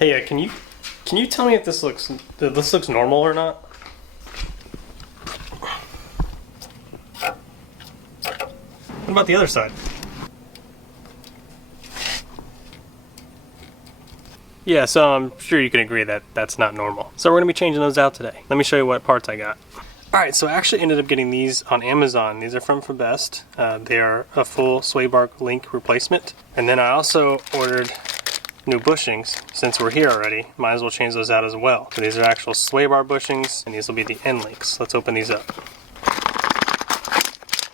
Hey, can you tell me if this looks normal or not? What about the other side? Yeah, so I'm sure you can agree that that's not normal. So we're gonna be changing those out today. Let me show you what parts I got. Alright, so I actually ended up getting these on Amazon. These are from Best. They are a full sway bar link replacement. And then I also ordered new bushings. Since we're here already, might as well change those out as well. So these are actual sway bar bushings, and these will be the end links. Let's open these up.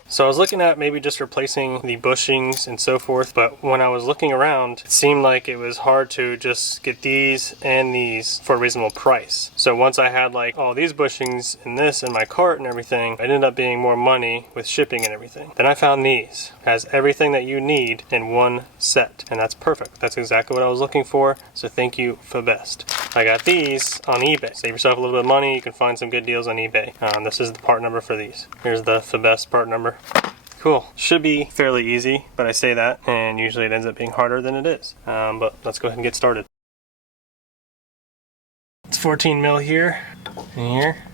So I was looking at maybe just replacing the bushings and so forth, but when I was looking around, it seemed like it was hard to just get these and these for a reasonable price. So once I had like all these bushings and this in my cart and everything, it ended up being more money with shipping and everything. Then I found these. It has everything that you need in one set, and that's perfect. That's exactly what I was looking for, so thank you for Best. I got these on eBay. Save yourself a little bit of money, you can find some good deals on eBay. This is the part number for these. Here's the Best part number. Cool. Should be fairly easy, but I say that, and usually it ends up being harder than it is. But let's go ahead and get started. It's 14 mil here and here.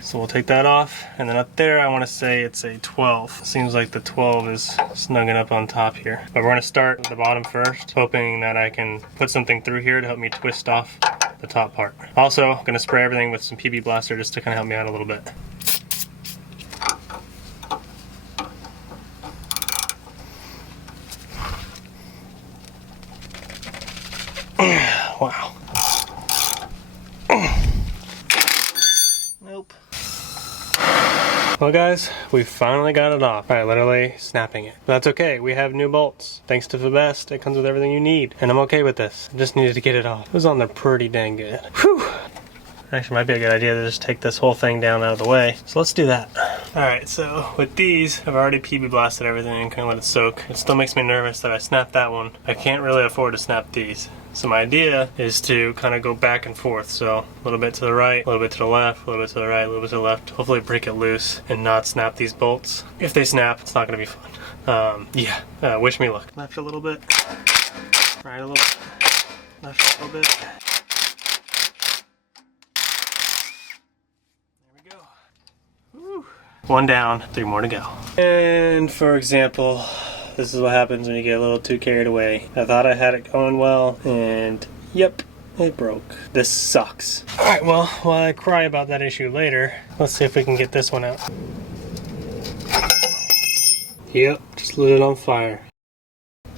So we'll take that off, and then up there I want to say it's a 12. Seems like the 12 is snugging up on top here. But we're going to start at the bottom first, hoping that I can put something through here to help me twist off the top part. Also, I'm going to spray everything with some PB Blaster just to kind of help me out a little bit. Wow. Nope. Well guys, we finally got it off. Alright, literally snapping it. But that's okay, we have new bolts. Thanks to Best, it comes with everything you need. And I'm okay with this. I just needed to get it off. It was on there pretty dang good. Whew! Actually, might be a good idea to just take this whole thing down out of the way. So let's do that. Alright, so with these, I've already PB blasted everything and kind of let it soak. It still makes me nervous that I snapped that one. I can't really afford to snap these. So my idea is to kind of go back and forth. So a little bit to the right, a little bit to the left, a little bit to the right, a little bit to the left. Hopefully break it loose and not snap these bolts. If they snap, it's not going to be fun. Yeah, wish me luck. Left a little bit, right a little bit, left a little bit. There we go. Woo. One down, 3 more to go. And for example, this is what happens when you get a little too carried away. I thought I had it going well, and yep, it broke. This sucks. Alright, well, while I cry about that issue later, let's see if we can get this one out. Yep, just lit it on fire.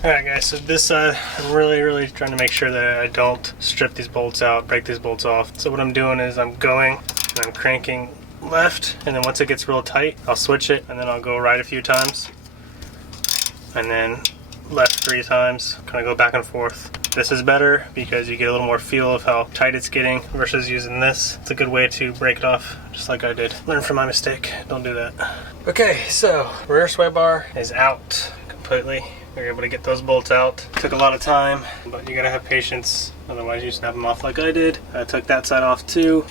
Alright guys, so this I'm really trying to make sure that I don't strip these bolts out, break these bolts off. So what I'm doing is I'm going and I'm cranking left, and then once it gets real tight, I'll switch it, and then I'll go right a few times. And then left 3 times, kind of go back and forth. This is better because you get a little more feel of how tight it's getting versus using this. It's a good way to break it off, just like I did. Learn from my mistake, don't do that. Okay, so rear sway bar is out completely. We were able to get those bolts out. Took a lot of time, but you gotta have patience, otherwise you snap them off like I did. I took that side off too.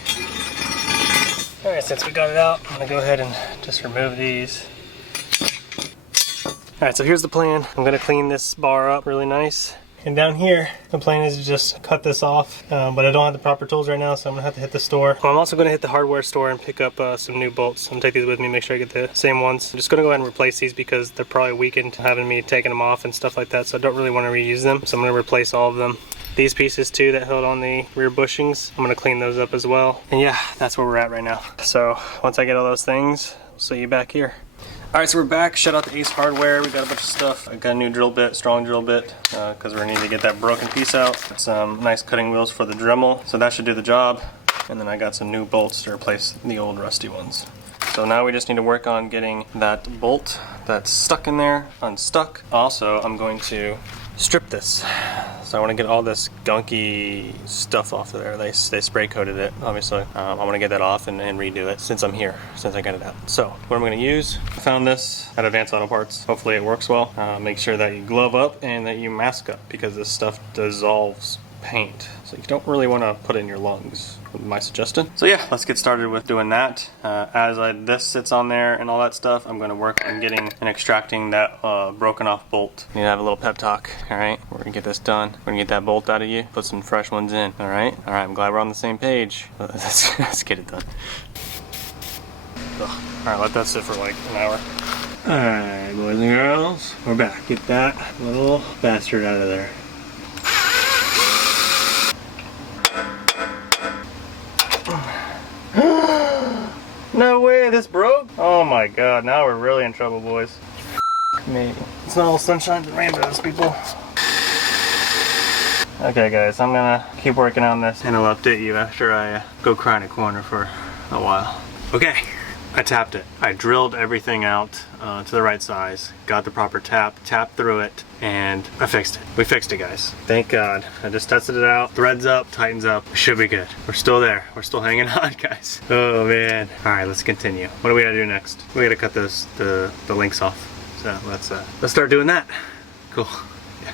Alright, since we got it out, I'm gonna go ahead and just remove these. Alright, so here's the plan. I'm going to clean this bar up really nice. And down here, the plan is to just cut this off, but I don't have the proper tools right now, so I'm going to have to hit the store. I'm also going to hit the hardware store and pick up some new bolts. I'm going to take these with me, make sure I get the same ones. I'm just going to go ahead and replace these because they're probably weakened having me taking them off and stuff like that, so I don't really want to reuse them. So I'm going to replace all of them. These pieces too that held on the rear bushings, I'm going to clean those up as well. And yeah, that's where we're at right now. So once I get all those things, I'll see you back here. Alright, so we're back. Shout out to Ace Hardware. We got a bunch of stuff. I got a new drill bit, strong drill bit, because we're needing to get that broken piece out. Some nice cutting wheels for the Dremel, so that should do the job. And then I got some new bolts to replace the old rusty ones. So now we just need to work on getting that bolt that's stuck in there unstuck. Also, I'm going to strip this. So I want to get all this gunky stuff off of there. They spray coated it, obviously. I want to get that off and redo it since I'm here, since I got it out. So what I'm going to use, I found this at Advanced Auto Parts. Hopefully it works well. Make sure that you glove up and that you mask up because this stuff dissolves paint. So you don't really want to put it in your lungs, my suggestion. So yeah, let's get started with doing that. As this sits on there and all that stuff, I'm going to work on getting and extracting that broken off bolt. Need to have a little pep talk, all right? We're going to get this done. We're going to get that bolt out of you, put some fresh ones in, all right? All right, I'm glad we're on the same page. Let's get it done. Ugh. All right, let that sit for like an hour. All right, boys and girls, we're back. Get that little bastard out of there. No way, this broke? Oh my god, now we're really in trouble, boys. Me. It's not all sunshine and rainbows, people. Okay guys, I'm gonna keep working on this and I'll update you after I go cry in a corner for a while. Okay, I tapped it. I drilled everything out to the right size, got the proper tapped through it, and I fixed it. We fixed it, guys. Thank God. I just tested it out, threads up, tightens up. We should be good. We're still there. We're still hanging on, guys. Oh man. All right, let's continue. What do we gotta do next? We gotta cut the links off. So let's start doing that. Cool. Yeah.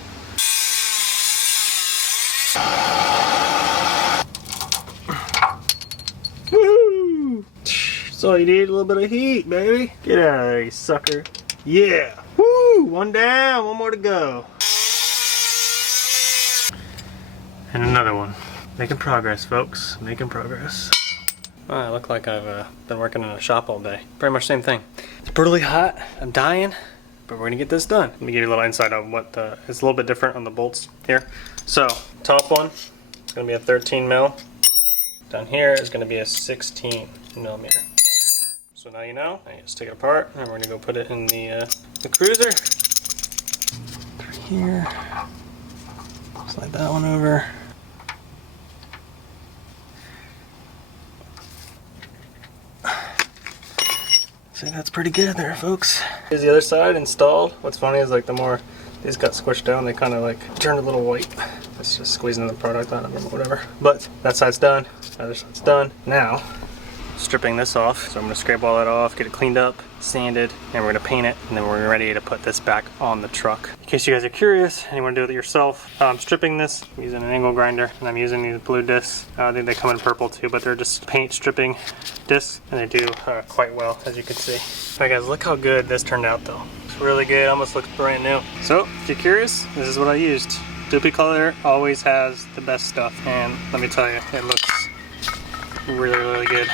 Woo! That's all you need, a little bit of heat, baby. Get out of there, you sucker. Yeah. Woo! One down, one more to go. And another one. Making progress, folks. Making progress. Well, I look like I've been working in a shop all day. Pretty much same thing. It's brutally hot. I'm dying, but we're gonna get this done. Let me give you a little insight on what it's a little bit different on the bolts here. So, top one, it's gonna be a 13 mil. Down here is gonna be a 16 millimeter. So now you know. I just take it apart, and we're gonna go put it in the cruiser. Through here. Slide that one over. See, that's pretty good there, folks. Here's the other side installed. What's funny is like the more these got squished down, they kind of like turn a little white. It's just squeezing the product on them or whatever. But that side's done. Other side's done. Now, stripping this off. So I'm gonna scrape all that off, get it cleaned up, sanded, and we're gonna paint it, and then we're ready to put this back on the truck. In case you guys are curious and you wanna do it yourself, I'm stripping this. I'm using an angle grinder, and I'm using these blue discs. I think they come in purple too, but they're just paint stripping discs, and they do quite well, as you can see. All right guys, look how good this turned out though. It's really good, almost looks brand new. So, if you're curious, this is what I used. Doopy Color always has the best stuff, and let me tell you, it looks really, really good.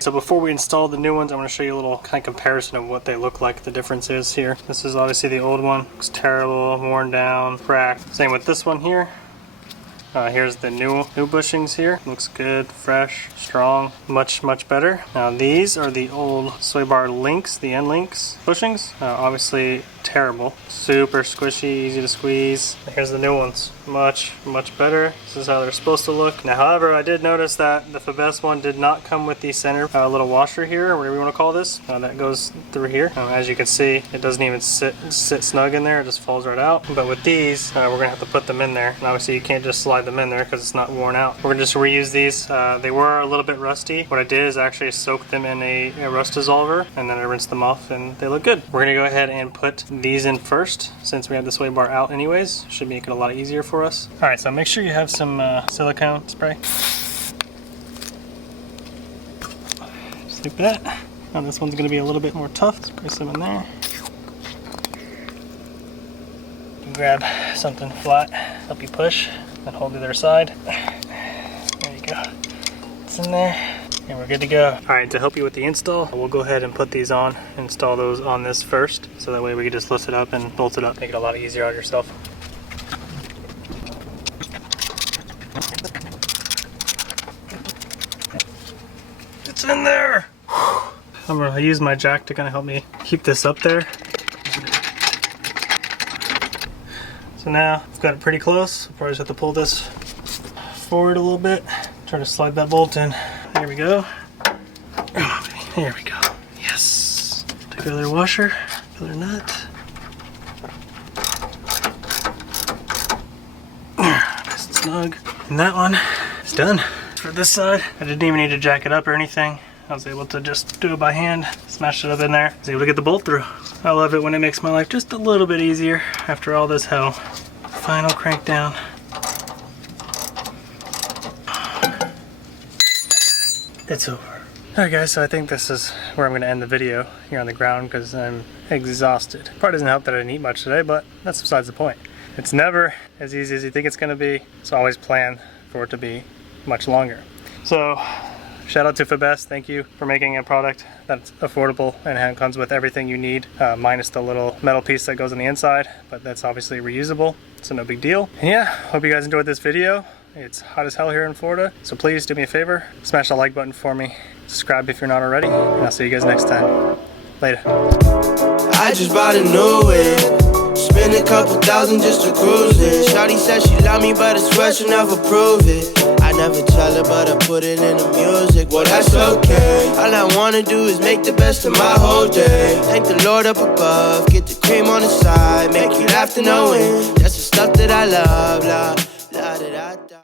So before we install the new ones, I want to show you a little kind of comparison of what they look like, the difference is here. This is obviously the old one. Looks terrible, worn down, cracked. Same with this one here. Here's the new bushings here. Looks good, fresh, strong, much better. Now these are the old sway bar links, the end links bushings. Obviously terrible, super squishy, easy to squeeze. Here's the new ones, much better. This is how they're supposed to look. Now, however, I did notice that the Fabest one did not come with the center little washer here, or whatever you want to call this. That goes through here. As you can see, it doesn't even sit snug in there. It just falls right out. But with these, we're gonna have to put them in there. And obviously, you can't just slide them in there because it's not worn out. We're gonna just reuse these. They were a little bit rusty. What I did is actually soak them in a rust dissolver, and then I rinsed them off, and they look good. We're gonna go ahead and put these in first, since we have the sway bar out anyways. Should make it a lot easier for us. All right, so make sure you have some silicone spray. Just like that. Now this one's gonna be a little bit more tough. Spray some in there. You grab something flat, help you push, then hold the other side. There you go. It's in there. And we're good to go. All right, to help you with the install, we'll go ahead and put these on, install those on this first, so that way we can just lift it up and bolt it up, make it a lot easier on yourself. It's in there! I'm gonna use my jack to kind of help me keep this up there. So now, I've got it pretty close. I'll probably just have to pull this forward a little bit, try to slide that bolt in. There we go. Here we go. Yes. Take the other washer, the other nut. Nice and snug. And that one is done. For this side, I didn't even need to jack it up or anything. I was able to just do it by hand, smash it up in there. I was able to get the bolt through. I love it when it makes my life just a little bit easier after all this hell. Final crank down. it's over. Alright guys, so I think this is where I'm going to end the video here on the ground because I'm exhausted. Probably doesn't help that I didn't eat much today, but that's besides the point. It's never as easy as you think it's going to be, so always plan for it to be much longer. So, shout out to Fabest, thank you for making a product that's affordable and comes with everything you need, minus the little metal piece that goes on the inside, but that's obviously reusable, so no big deal. And yeah, hope you guys enjoyed this video. It's hot as hell here in Florida, so please do me a favor, smash the like button for me, subscribe if you're not already, and I'll see you guys next time. Later. I just bought a new whip, spend a couple thousand just to cruise it. Shawty said she love me, but I swear she'll never prove it. I never tell her, but I put it in the music. Well, that's okay. All I wanna do is make the best of my whole day. Thank the Lord up above, get the cream on the side, make you laugh to know it. That's the stuff that I love.